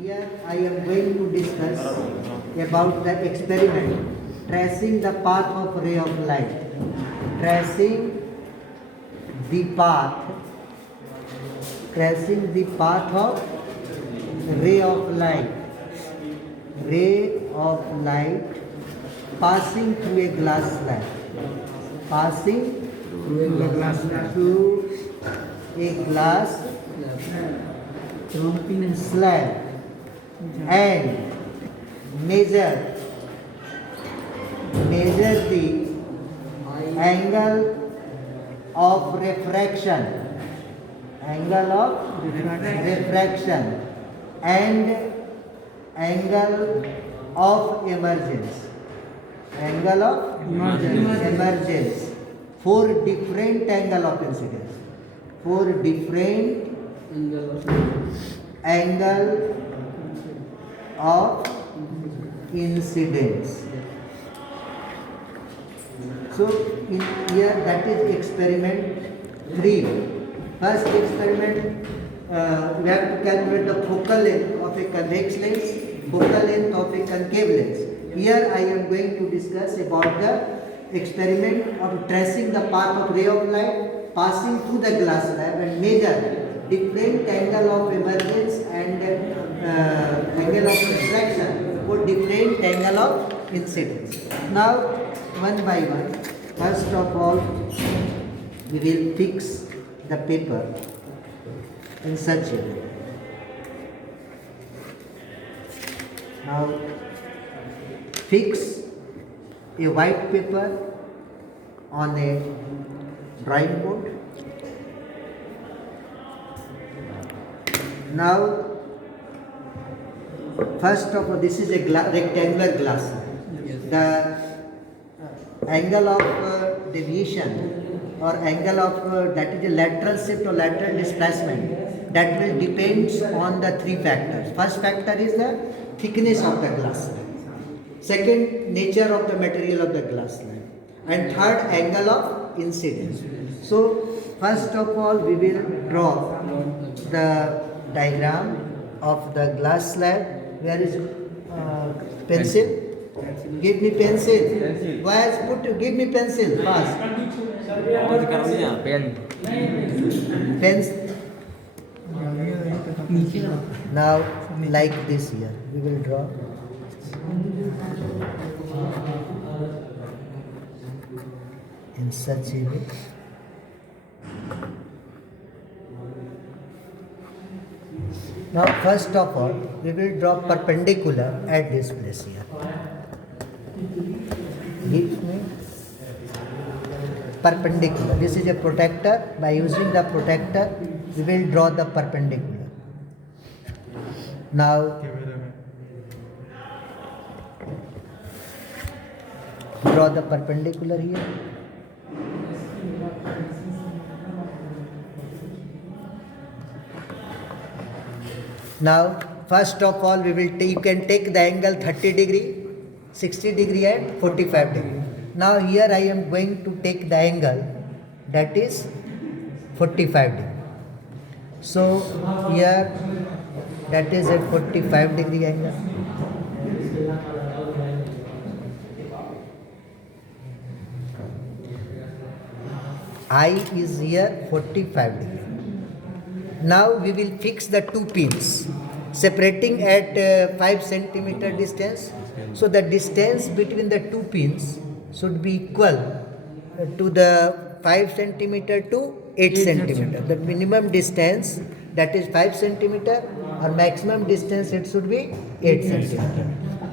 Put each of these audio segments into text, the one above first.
Here I am going to discuss about the experiment tracing the path of ray of light. Tracing the path, tracing the path of ray of light. Ray of light passing through a glass slab. Passing through a glass slab and measure the angle of refraction and angle of emergence. Four different angle of incidence. Four different angle of incidence. So in here that is experiment 3. First experiment we have to calculate the focal length of a convex lens, focal length of a concave lens. Here I am going to discuss about the experiment of tracing the path of ray of light passing through the glass slab and measure different angle of emergence and angle of refraction for different angle of incidence. Now one by one, first of all we will fix the paper in such a way. Now fix a white paper on a drawing board. Now first of all, this is a rectangular glass. The angle of deviation or angle of that is a lateral shift or lateral displacement, that will depends on the three factors. First factor is the thickness of the glass slab. Second, nature of the material of the glass slab. And third, angle of incidence. So first of all we will draw the diagram of the glass slab. Where is pencil? Give me pencil. Give me pencil fast. Pens. Now like this here we will draw. In such a way. Now first of all we will draw perpendicular at this place here. Give me perpendicular. This is a protector. By using the protector we will draw the perpendicular. Now draw the perpendicular here. Now first of all we will you can take the angle 30 degree, 60 degree and 45 degree. Now here I am going to take the angle that is 45 degree. So here that is a 45 degree angle. I is here 45 degree. Now we will fix the two pins separating at 5 centimeter distance. So the distance between the two pins should be equal to the 5 centimeter to 8 centimeter. The minimum distance that is 5 centimeter or maximum distance it should be 8 centimeter.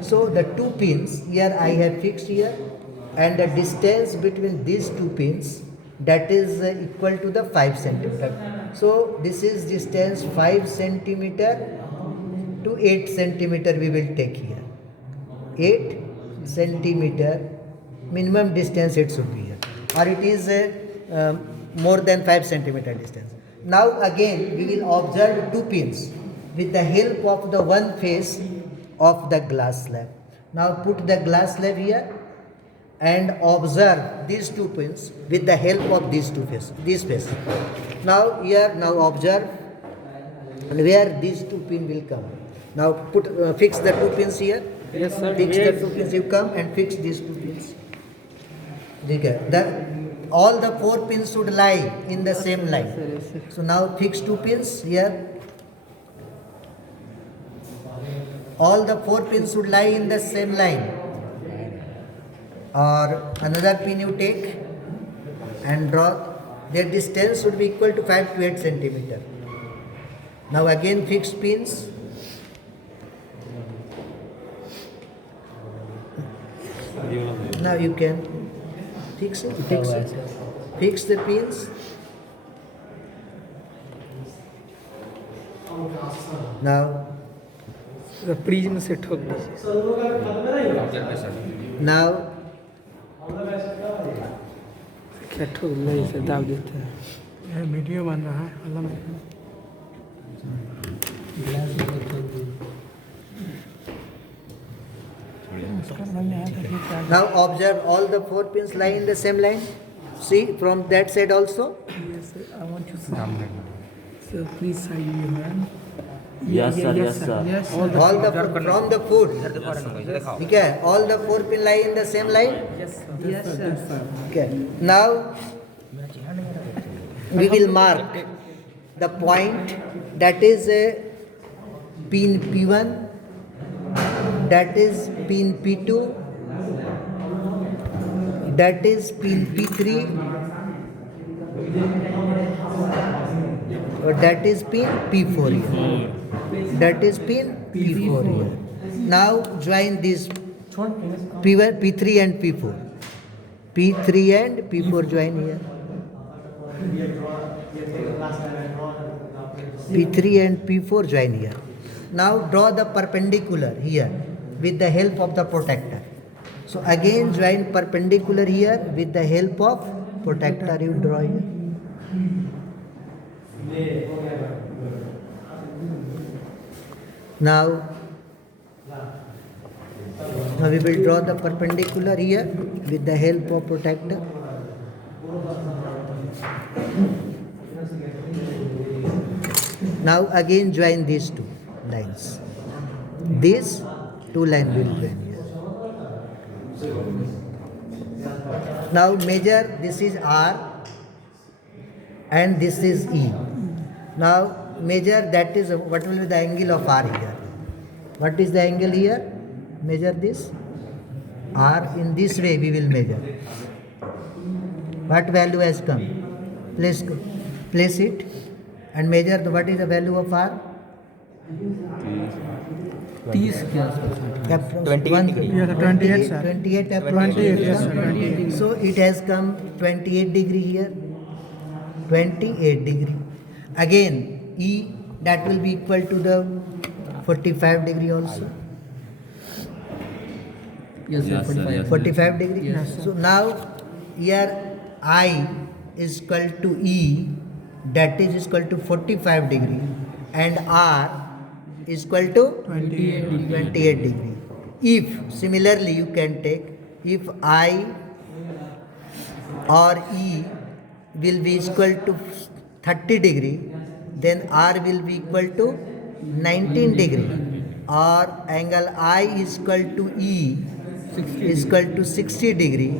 So the two pins here I have fixed here, and the distance between these two pins that is equal to the 5 centimeter. So this is distance 5 centimeter to 8 centimeter we will take here. 8 centimeter minimum distance it should be here, or it is more than 5 centimeter distance. Now again we will observe two pins with the help of the one face of the glass slab. Now put the glass slab here and observe these two pins with the help of these two faces, these faces. Now here, now observe And where these two pins will come. Now fix the two pins here. Yes, sir. Fix Yes. the two pins. You come and fix these two pins. All the 4 pins should lie in the same line. Yes, sir. So now fix 2 pins here. All the 4 pins should lie in the same line. Or another pin you take and draw. Their distance should be equal to 5 to 8 centimeter. Now again fix pins. Now you can fix it. Fix the pins. Now prism से ठोक दीजिए। now क्या ठोक नहीं से दाब देते हैं। वीडियो बन रहा है अल्लाह में। now observe all the 4 pins lie in the same line. See from that side also. Yes, sir. I want to see. So please side your hand. Yes, sir. Yes, sir. Yes, All the from the foot. Okay, all the 4 pin lie in the same line. Yes, sir. Okay. Now we will mark the point that is a pin P1, that is pin P2, that is pin P3, or that is pin P4 here. That is pin P4 here. Now join these P1, P3 and P4. P3 and P4 join here. P3 and P4 join here. Now draw the perpendicular here with the help of the protector. So again join perpendicular here with the help of protector. You draw here. Now we will draw the perpendicular here with the help of protector. Now again join these two lines. These two lines will join here. Now measure, this is R and this is E. Now measure, that is what will be the angle of R here. What is the angle here? Measure this. R in this way we will measure. What value has come? Place it and measure what is the value of R? 30 के आसपास। 28 degree. Yes, 28 sir. 28 28, yes, sir, 28. So it has come 28 degree here. 28 degree. Again E, that will be equal to the 45 degree also. Yes, sir. Yes, sir, 45. yes. 45 degree. Yes, sir. So now here I is equal to E, that is equal to 45 degree, and R is equal to 28 degree. If similarly you can take, if I or E will be equal to 30 degree, then R will be equal to 19 degree, or angle I is equal to E is equal to 60 degree,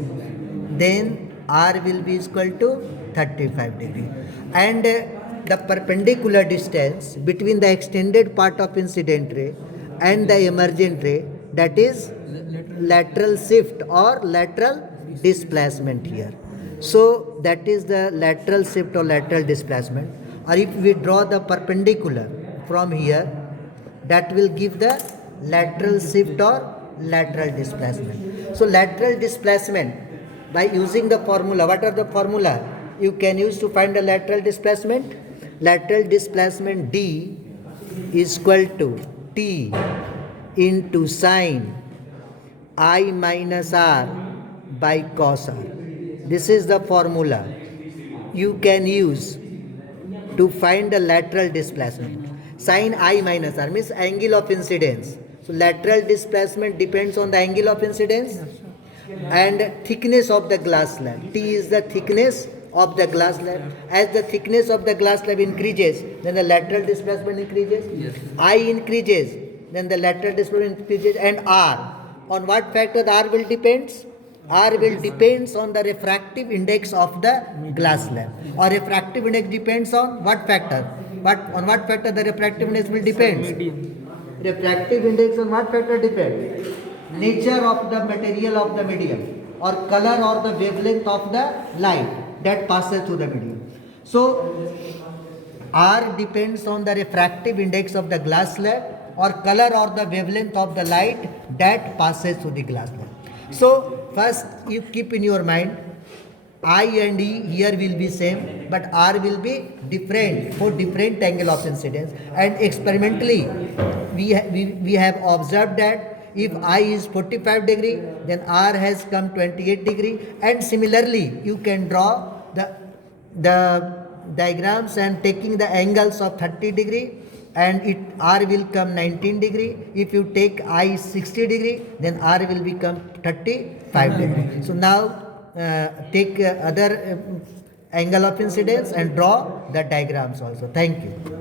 then R will be equal to 35 degree. And the perpendicular distance between the extended part of incident ray and the emergent ray, that is lateral shift or lateral displacement here. So that is the lateral shift or lateral displacement. Or if we draw the perpendicular from here, that will give the lateral shift or lateral displacement. So lateral displacement, by using the formula, what are the formula you can use to find the lateral displacement? Lateral displacement D is equal to T into sine I minus R by cos R. This is the formula you can use to find the lateral displacement. Sine I minus R means angle of incidence. So lateral displacement depends on the angle of incidence and thickness of the glass slab. T is the thickness of the glass slab. As the thickness of the glass slab increases, then the lateral displacement increases. Yes. I increases, then the lateral displacement increases, and R. On what factor the R will depends? R will depends on the refractive index of the glass slab. Or refractive index depends on what factor? On what factor the refractive index will depend? Medium. Refractive index on what factor depends? Nature of the material of the medium, or color or the wavelength of the light that passes through the medium. So R depends on the refractive index of the glass slab, or color or the wavelength of the light that passes through the glass slab. So first you keep in your mind, I and E here will be same, but R will be different for different angle of incidence. And experimentally, we have observed that if I is 45 degree, then R has come 28 degree. And similarly, you can draw the diagrams and taking the angles of 30 degree, and it R will come 19 degree. If you take I 60 degree, then R will become 35 degree. So now take other angle of incidence and draw the diagrams also. Thank you.